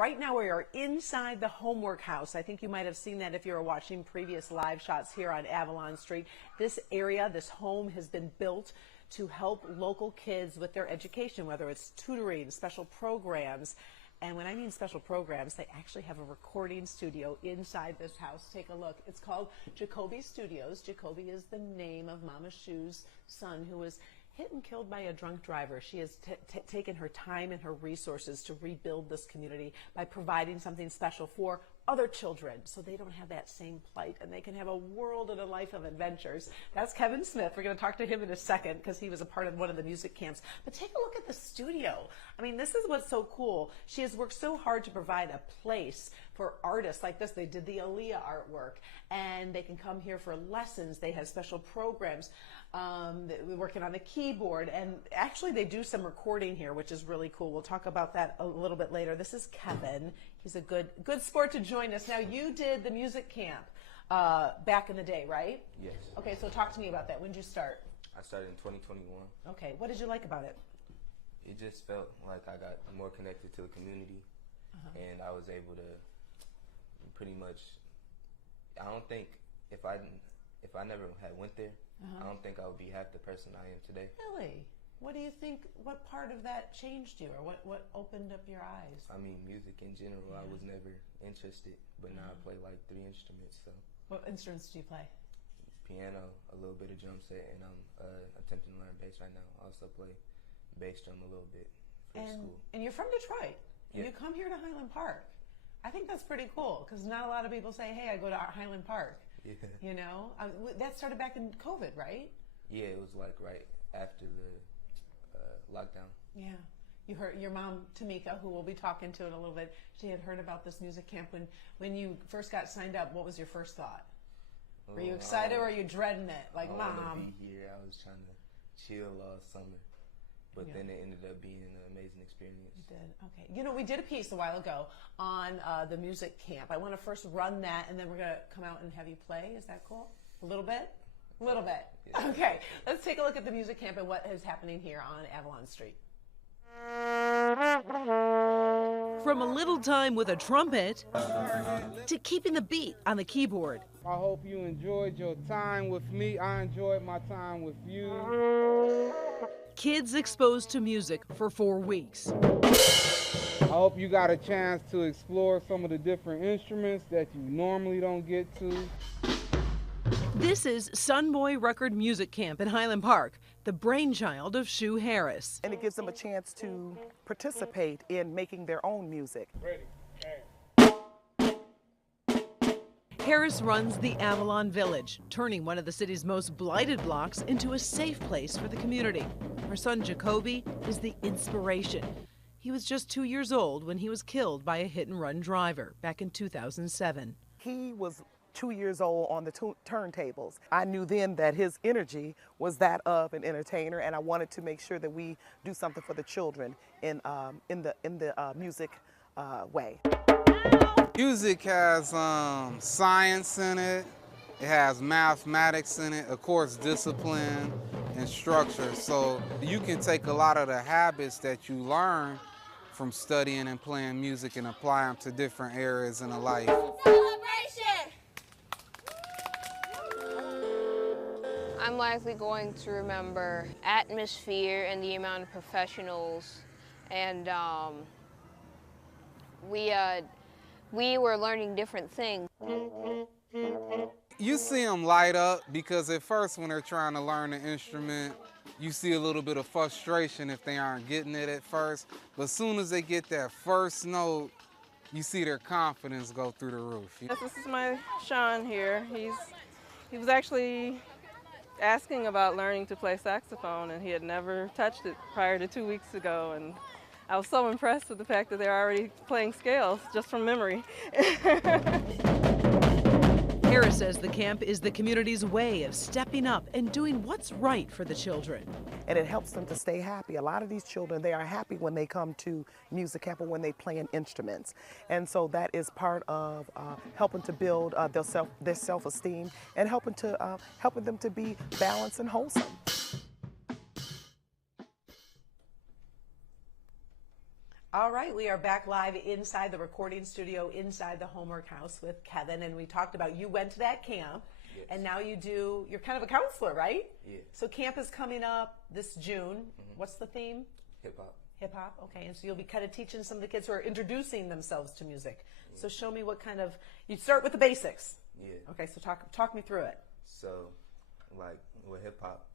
Right now we are inside the homework house. I think you might have seen that if you were watching previous live shots here on Avalon Street. This area, this home has been built to help local kids with their education, whether it's tutoring, special programs. And when I mean special programs, they actually have a recording studio inside this house. Take a look. It's called Jacoby Studios. Jacoby is the name of Mama Shu's son, who was hit and killed by a drunk driver. She has taken her time and her resources to rebuild this community by providing something special for other children so they don't have that same plight and they can have a world and a life of adventures. That's Kevin Smith. We're going to talk to him in a second because he was a part of one of the music camps. But take a look at the studio. I mean, this is what's so cool. She has worked so hard to provide a place for artists like this. They did the Aaliyah artwork, and they can come here for lessons. They have special programs. We're working on the keyboard, and actually they do some recording here, which is really cool. We'll talk about that a little bit later. This is Kevin. He's a good sport to join us. Now, you did the music camp back in the day, right? Yes. Okay, so talk to me about that. When did you start? I started in 2021. Okay, what did you like about it? It just felt like I got more connected to the community, and I was able to pretty much, I don't think if I never had went there, I don't think I would be half the person I am today. Really? What do you think, what part of that changed you, or what opened up your eyes? I mean, music in general, I was never interested, but now I play like 3 instruments. So. What instruments do you play? Piano, a little bit of drum set, and I'm attempting to learn bass right now. I also play bass drum a little bit for school. And you're from Detroit, and you come here to Highland Park. I think that's pretty cool, because not a lot of people say, hey, I go to Highland Park. Yeah. You know? That started back in COVID, right? Yeah, it was like right after the lockdown. Yeah. You heard your mom, Tamika, who we'll be talking to in a little bit, she had heard about this music camp. When you first got signed up, what was your first thought? Were you excited or were you dreading it? Like, I Mom. wanted to be here. I was trying to chill all summer. But then it ended up being an amazing experience. It did. Okay. You know, we did a piece a while ago on the music camp. I want to first run that, and then we're going to come out and have you play. Is that cool? A little bit? A little bit. Yeah. Okay. Let's take a look at the music camp and what is happening here on Avalon Street. From a little time with a trumpet to keeping the beat on the keyboard. I hope you enjoyed your time with me. I enjoyed my time with you. Kids exposed to music for 4 weeks. I hope you got a chance to explore some of the different instruments that you normally don't get to. This is Sunboy Record Music Camp in Highland Park, the brainchild of Shu Harris. And it gives them a chance to participate in making their own music. Ready. Harris runs the Avalon Village, turning one of the city's most blighted blocks into a safe place for the community. Her son Jacoby is the inspiration. He was just 2 years old when he was killed by a hit-and-run driver back in 2007. He was 2 years old on the turntables. I knew then that his energy was that of an entertainer, and I wanted to make sure that we do something for the children in the music way. Music has science in it. It has mathematics in it, of course, discipline and structure. So you can take a lot of the habits that you learn from studying and playing music and apply them to different areas in a life. Celebration! I'm likely going to remember atmosphere and the amount of professionals, and we were learning different things. You see them light up because at first when they're trying to learn the instrument, you see a little bit of frustration if they aren't getting it at first. But as soon as they get that first note, you see their confidence go through the roof. This is my Sean here. He was actually asking about learning to play saxophone, and he had never touched it prior to 2 weeks ago. And I was so impressed with the fact that they're already playing scales just from memory. Harris says the camp is the community's way of stepping up and doing what's right for the children. And it helps them to stay happy. A lot of these children, they are happy when they come to music camp or when they play instruments. And so that is part of helping to build their self-esteem and helping them to be balanced and wholesome. All right, we are back live inside the recording studio, inside the homework house with Kevin, and we talked about you went to that camp, Yes. and now you're kind of a counselor, right? Yeah. So camp is coming up this June. What's the theme? Hip hop. Hip hop, okay, and so you'll be kind of teaching some of the kids who are introducing themselves to music. So show me what kind of, you start with the basics. Yeah. Okay, so talk me through it. So, like with hip hop,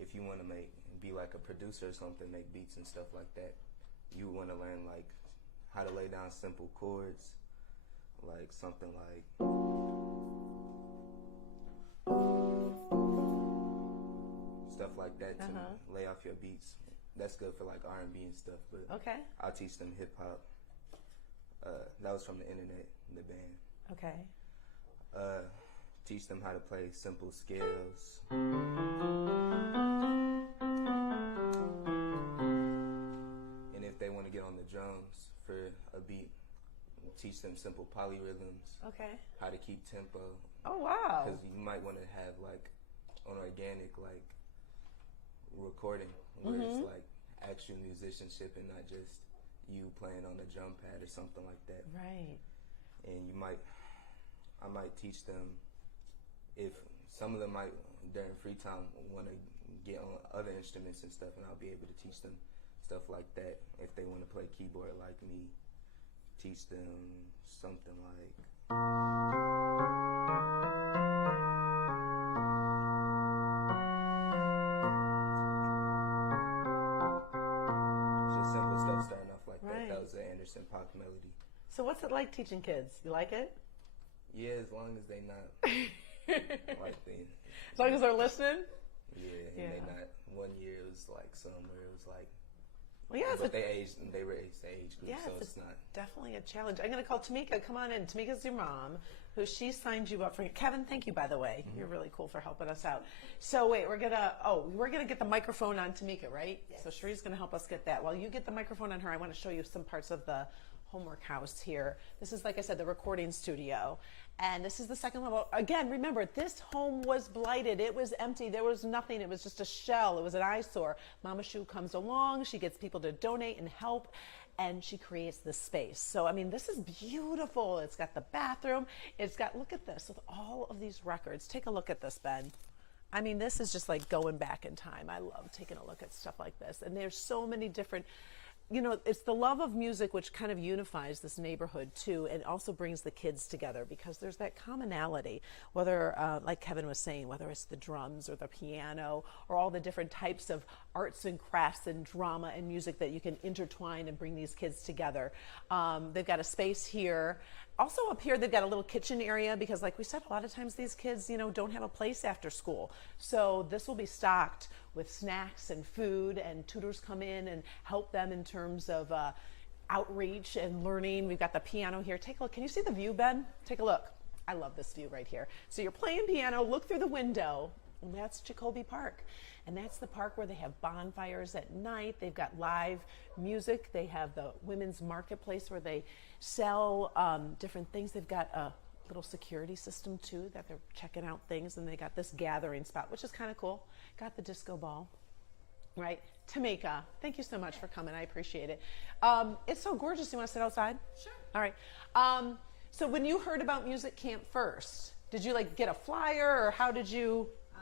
if you want to be like a producer or something, make beats and stuff like that, you want to learn like how to lay down simple chords, like something like stuff like that to lay off your beats. That's good for like R&B and stuff, but Okay. I'll teach them hip hop. That was from the internet, the band. Okay. Teach them how to play simple scales. And if they want to get on the drums for a beat, teach them simple polyrhythms. Okay. How to keep tempo. Oh, wow. Because you might want to have like an organic like recording where it's like actual musicianship and not just you playing on a drum pad or something like that. Right. And I might teach them, if some of them might during free time want to get on other instruments and stuff, and I'll be able to teach them stuff like that. If they want to play keyboard like me, teach them something like just simple stuff starting off like Right. that. That was an Anderson Paak melody. So what's it like teaching kids? You like it? Yeah, as long as they not like As long as they're listening? yeah, and they not. 1 year it was like somewhere it was like, Well, yeah, but they raised the age group, so it's not. Definitely a challenge. I'm going to call Tamika. Come on in. Tamika's your mom, she signed you up for. Kevin, thank you, by the way. You're really cool for helping us out. So wait, we're gonna get the microphone on Tamika, right? Yes. So Sheree's going to help us get that. While you get the microphone on her, I want to show you some parts of the homework house here. This is, like I said, the recording studio. And this is the second level. Again, remember, this home was blighted. It was empty. There was nothing. It was just a shell. It was an eyesore. Mama Shu comes along. She gets people to donate and help, and she creates this space. So, I mean, this is beautiful. It's got the bathroom. It's got, look at this, with all of these records. Take a look at this, Ben. I mean, this is just like going back in time. I love taking a look at stuff like this. And there's so many different, it's the love of music which kind of unifies this neighborhood too, and also brings the kids together because there's that commonality, whether, like Kevin was saying, whether it's the drums or the piano or all the different types of arts and crafts and drama and music that you can intertwine and bring these kids together. They've got a space here. Also up here, they've got a little kitchen area because, like we said, a lot of times these kids, don't have a place after school. So this will be stocked with snacks and food, and tutors come in and help them in terms of outreach and learning. We've got the piano here. Take a look. Can you see the view, Ben? Take a look. I love this view right here. So you're playing piano, look through the window, and that's Jacoby Park. And that's the park where they have bonfires at night. They've got live music. They have the women's marketplace where they sell different things. They've got a little security system too that they're checking out things, and they got this gathering spot, which is kind of cool. Got the disco ball, right? Tamika, thank you so much for coming. I appreciate it. It's so gorgeous. You want to sit outside? Sure. All right. So when you heard about Music Camp first, did you like get a flyer, or how did you? I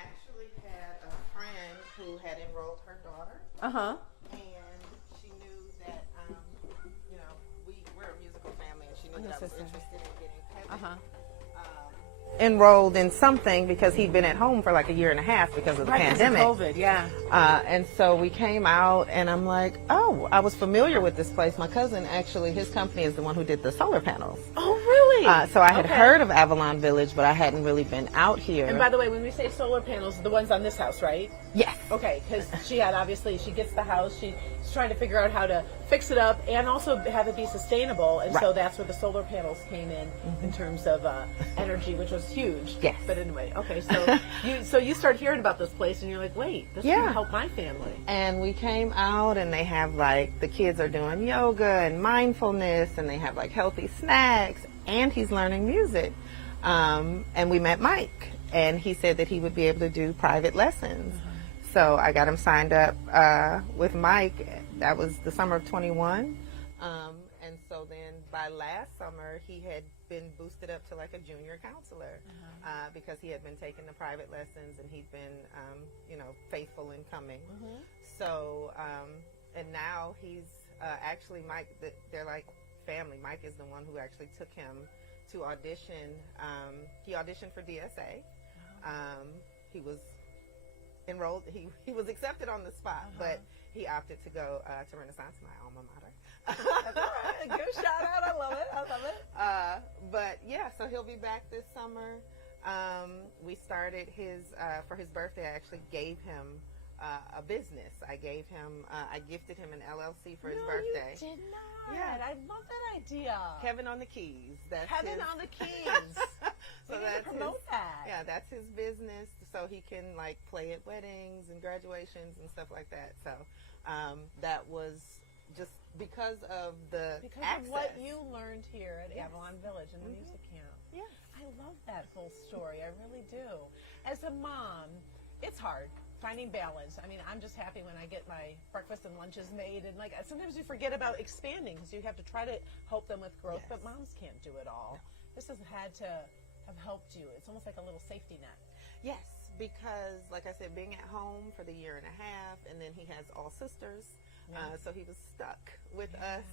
actually had a friend who had enrolled her daughter. Uh-huh. And she knew that, we're a musical family, and she knew that I was interested in getting Kevin enrolled in something because he'd been at home for like a year and a half because of the pandemic. COVID, yeah. And so we came out, and I'm like, oh, I was familiar with this place. My cousin, actually, his company is the one who did the solar panels. Oh, really? So I had heard of Avalon Village, but I hadn't really been out here. And by the way, when we say solar panels, the ones on this house, right? Yes. Okay, because she gets the house, she's trying to figure out how to fix it up and also have it be sustainable, and so that's where the solar panels came in terms of energy, which was huge. Yes. But anyway, okay, so you start hearing about this place, and you're like, wait, this can help my family. And we came out, and they have like, the kids are doing yoga and mindfulness, and they have like healthy snacks, and he's learning music. And we met Mike, and he said that he would be able to do private lessons. So I got him signed up with Mike, that was the summer of 21. And so then by last summer, he had been boosted up to like a junior counselor because he had been taking the private lessons and he'd been, faithful in coming. So, and now he's actually Mike, they're like family. Mike is the one who actually took him to audition. He auditioned for DSA. He was enrolled, he was accepted on the spot, but he opted to go to Renaissance, my alma mater. That's all right. Good shout out. I love it. But yeah, so he'll be back this summer. We started for his birthday, I actually gave him a business. I gifted him an LLC for his birthday. You did not. Yeah. I love that idea. Kevin on the keys. That's Kevin on the keys. So that's promote that. Yeah, that's his business, so he can like play at weddings and graduations and stuff like that. So that was just because of the access. Of what you learned here at Avalon Village in the music camp. Yes. I love that whole story. I really do. As a mom, it's hard finding balance. I mean, I'm just happy when I get my breakfast and lunches made, and like sometimes you forget about expanding because you have to try to help them with growth, but moms can't do it all. No. This has had to have helped you. It's almost like a little safety net. Yes, because like I said, being at home for the year and a half, and then he has all sisters, so he was stuck with us.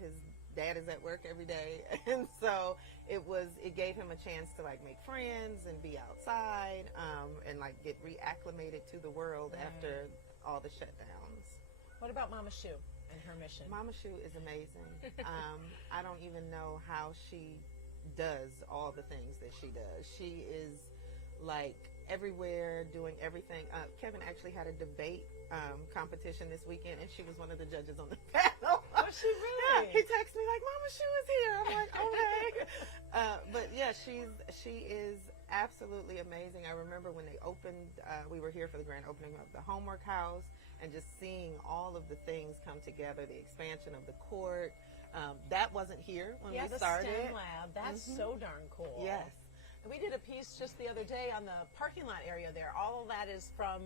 His dad is at work every day, and so it gave him a chance to like make friends and be outside, and like get reacclimated to the world after all the shutdowns. What about Mama Shu and her mission? Mama Shu is amazing. I don't even know how she does all the things that she does. She is like everywhere, doing everything. Kevin actually had a debate competition this weekend, and she was one of the judges on the panel. Was she really? Yeah, he texted me like, "Mama Shu is here." I'm like, okay. But yeah, she is absolutely amazing. I remember when they opened, we were here for the grand opening of the homework house, and just seeing all of the things come together, the expansion of the court. That wasn't here when we started. The STEM lab. That's so darn cool. Yes. And we did a piece just the other day on the parking lot area there. All of that is from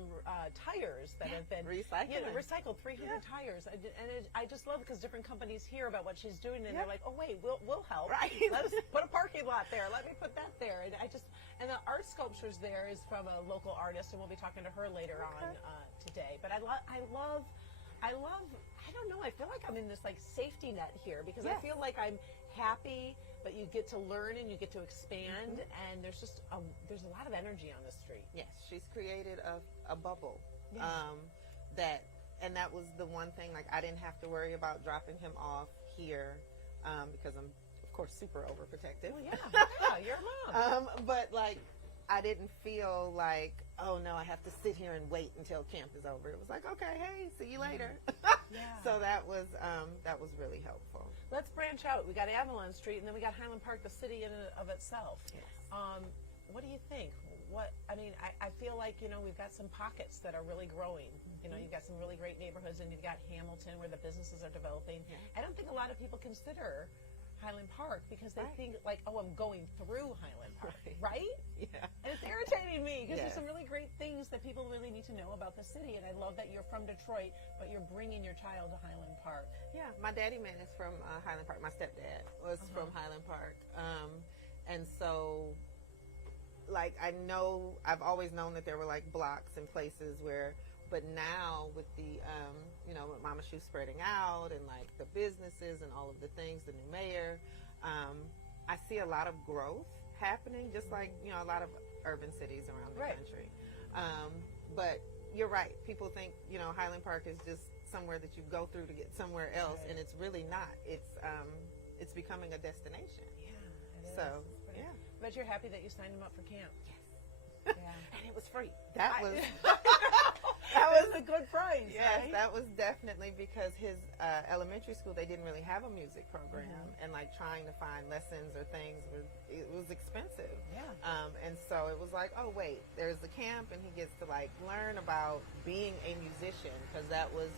tires that have been recycled 300 tires. I just love it because different companies hear about what she's doing, and they're like, "Oh wait, we'll help. Right. Let's put a parking lot there. Let me put that there." And and the art sculptures there is from a local artist, and we'll be talking to her later on today. But I love. I don't know. I feel like I'm in this like safety net here because I feel like I'm happy, but you get to learn and you get to expand, and there's just there's a lot of energy on the street. Yes, she's created a bubble. That was the one thing. Like I didn't have to worry about dropping him off here because I'm of course super overprotective. Well, yeah, you're a mom. But like I didn't feel like, oh no, I have to sit here and wait until camp is over. It was like, okay, hey, see you later. So that was really helpful. Let's branch out. We got Avalon Street, and then we got Highland Park, the city in and of itself. Yes. What do you think? I feel like, we've got some pockets that are really growing. You've got some really great neighborhoods, and you've got Hamilton where the businesses are developing. Yeah. I don't think a lot of people consider Highland Park because they think like, oh, I'm going through Highland Park, right? Yeah. And it's irritating me because there's some really great things that people really need to know about the city, and I love that you're from Detroit, but you're bringing your child to Highland Park. Yeah, my daddy man is from Highland Park. My stepdad was from Highland Park, and so like I've always known that there were like blocks and places where. But now with the, with Mama Shu spreading out and like the businesses and all of the things, the new mayor, I see a lot of growth happening, just like, a lot of urban cities around the country. But you're right. People think, Highland Park is just somewhere that you go through to get somewhere else, and it's really not. It's becoming a destination. Yeah, it so, is. But you're happy that you signed him up for camp. Yes. Yeah. And it was free. That was a good price. Yes, right? That was definitely because his elementary school, they didn't really have a music program, and like trying to find lessons or things it was expensive. Yeah. And so it was like, oh wait, there's the camp, and he gets to like learn about being a musician, because that was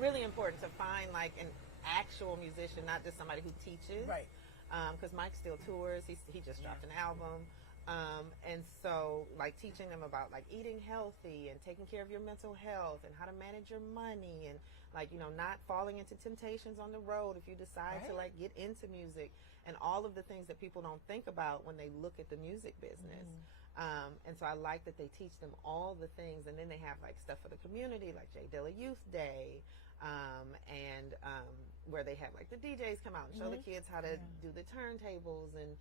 really important to find like an actual musician, not just somebody who teaches. Right. Because Mike still tours. He just dropped an album. And so, like, teaching them about, like, eating healthy and taking care of your mental health and how to manage your money and, like, you know, not falling into temptations on the road if you decide to, like, get into music and all of the things that people don't think about when they look at the music business. And so I like that they teach them all the things, and then they have, like, stuff for the community, like J. Dilla Youth Day, where they have, like, the DJs come out and show the kids how to do the turntables, and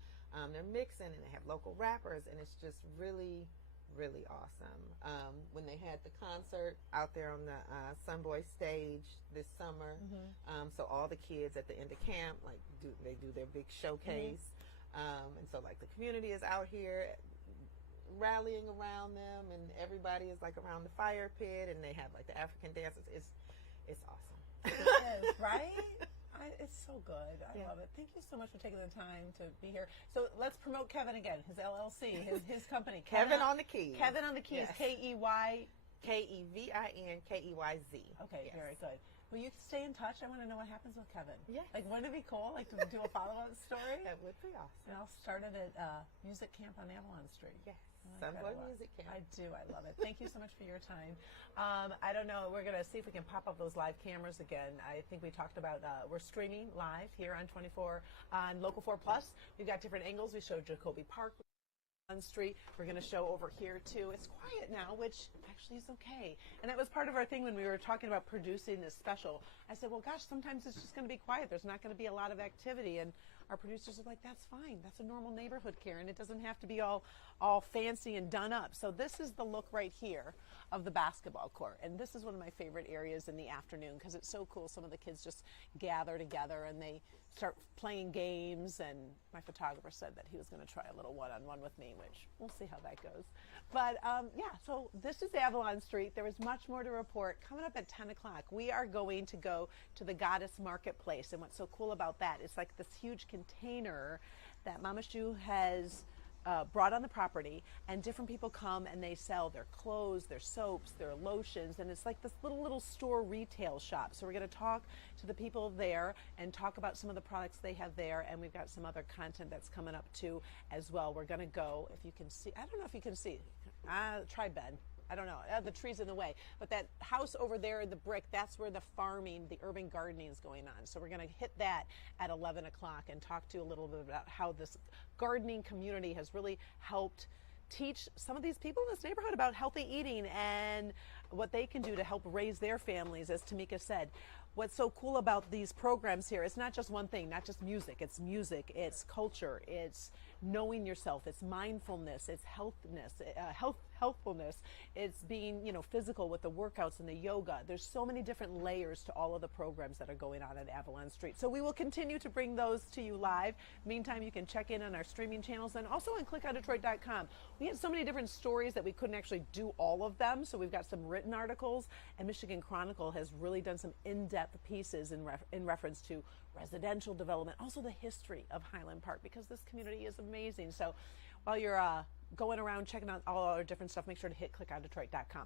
they're mixing, and they have local rappers, and it's just really, really awesome. When they had the concert out there on the Sunboy stage this summer, so all the kids at the end of camp, like, they do their big showcase, and so, like, the community is out here rallying around them, and everybody is, like, around the fire pit, and they have, like, the African dances. It's awesome. It is, right? It's so good. I love it. Thank you so much for taking the time to be here. So let's promote Kevin again, his LLC, his company. Kevin on the Keys. Kevin on the Keys, Yes. K-E-Y. Kevinkeyz. Okay, Yes. very good. Will you stay in touch? I want to know what happens with Kevin. Yes. Like, wouldn't it be cool, like, to do a follow-up story? That would be awesome. And I'll start it at Music Camp on Avalon Street. Yes. Incredible. Sunboy Music Camp. I do. I love it. Thank you so much for your time. I don't know. We're going to see if we can pop up those live cameras again. I think we talked about we're streaming live here on 24 on Local 4 Plus. We've got different angles. We showed Jacoby Park on Street. We're going to show over here too. It's quiet now, which actually is okay. And that was part of our thing when we were talking about producing this special. I said, well, gosh, sometimes it's just going to be quiet. There's not going to be a lot of activity. And our producers are like, that's fine. That's a normal neighborhood, Karen. It doesn't have to be all fancy and done up. So this is the look right here of the basketball court. And this is one of my favorite areas in the afternoon because it's so cool. Some of the kids just gather together and they start playing games. And my photographer said that he was going to try a little one-on-one with me, which we'll see how that goes. But yeah, so this is Avalon Street. There is much more to report. Coming up at 10 o'clock, we are going to go to the Goddess Marketplace. And what's so cool about that, it's like this huge container that Mama Shu has brought on the property, and different people come and they sell their clothes, their soaps, their lotions, and it's like this little store retail shop. So we're going to talk to the people there and talk about some of the products they have there, and we've got some other content that's coming up too as well. We're going to go, if you can see, I don't know if you can see, try Ben. I don't know, the tree's in the way, but that house over there in the brick, that's where the farming, the urban gardening is going on. So we're going to hit that at 11 o'clock and talk to you a little bit about how this gardening community has really helped teach some of these people in this neighborhood about healthy eating and what they can do to help raise their families, as Tamika said. What's so cool about these programs here, it's not just one thing, not just music, it's culture, it's knowing yourself, it's mindfulness, it's healthfulness, it's being, physical with the workouts and the yoga. There's so many different layers to all of the programs that are going on at Avalon Street. So we will continue to bring those to you live. Meantime, you can check in on our streaming channels and also on clickondetroit.com. We had so many different stories that we couldn't actually do all of them. So we've got some written articles, and Michigan Chronicle has really done some in-depth pieces in reference to residential development, also the history of Highland Park, because this community is amazing. So while you're going around checking out all our different stuff, make sure to hit clickondetroit.com.